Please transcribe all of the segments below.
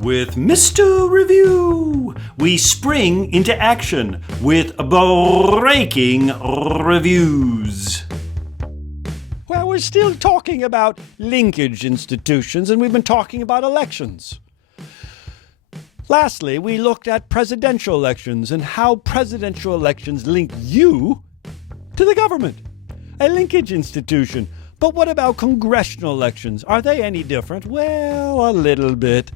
With Mr. Review, we spring into action with breaking reviews. Well, we're still talking about linkage institutions, and we've been talking about elections. Lastly, we looked at presidential elections and how presidential elections link you to the government, a linkage institution. But what about congressional elections? Are they any different? Well, a little bit.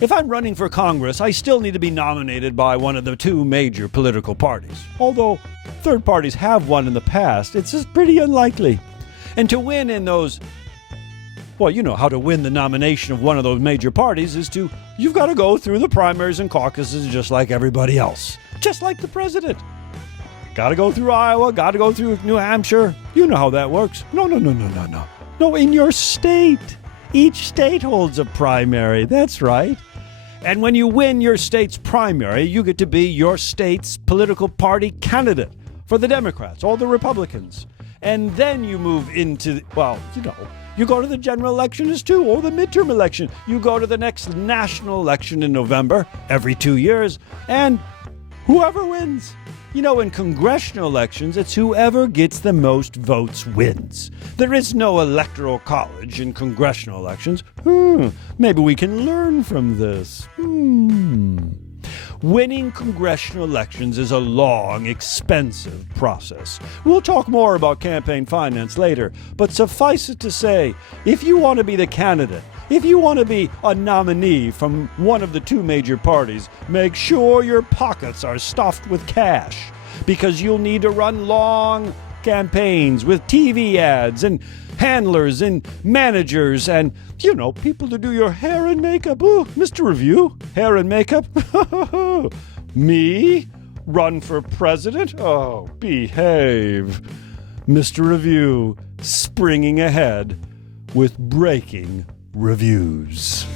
If I'm running for Congress, I still need to be nominated by one of the two major political parties. Although third parties have won in the past, it's just pretty unlikely. And to win in those, well, you know how to win the nomination of one of those major parties is you've got to go through the primaries and caucuses just like everybody else. Just like the president. Got to go through Iowa, got to go through New Hampshire. You know how that works. No, in your state. Each state holds a primary. That's right. And when you win your state's primary, you get to be your state's political party candidate for the Democrats or the Republicans. And then you move into, you go to the general elections too, or the midterm election. You go to the next national election in November every 2 years, and whoever wins. In congressional elections, it's whoever gets the most votes wins. There is no electoral college in congressional elections. Maybe we can learn from this. Winning congressional elections is a long, expensive process. We'll talk more about campaign finance later, but suffice it to say, if you want to be the candidate, if you want to be a nominee from one of the two major parties, make sure your pockets are stuffed with cash, because you'll need to run long campaigns with TV ads and handlers and managers and, people to do your hair and makeup. Ooh, Mr. Review, hair and makeup. Me? Run for president? Oh, behave. Mr. Review, springing ahead with breaking reviews.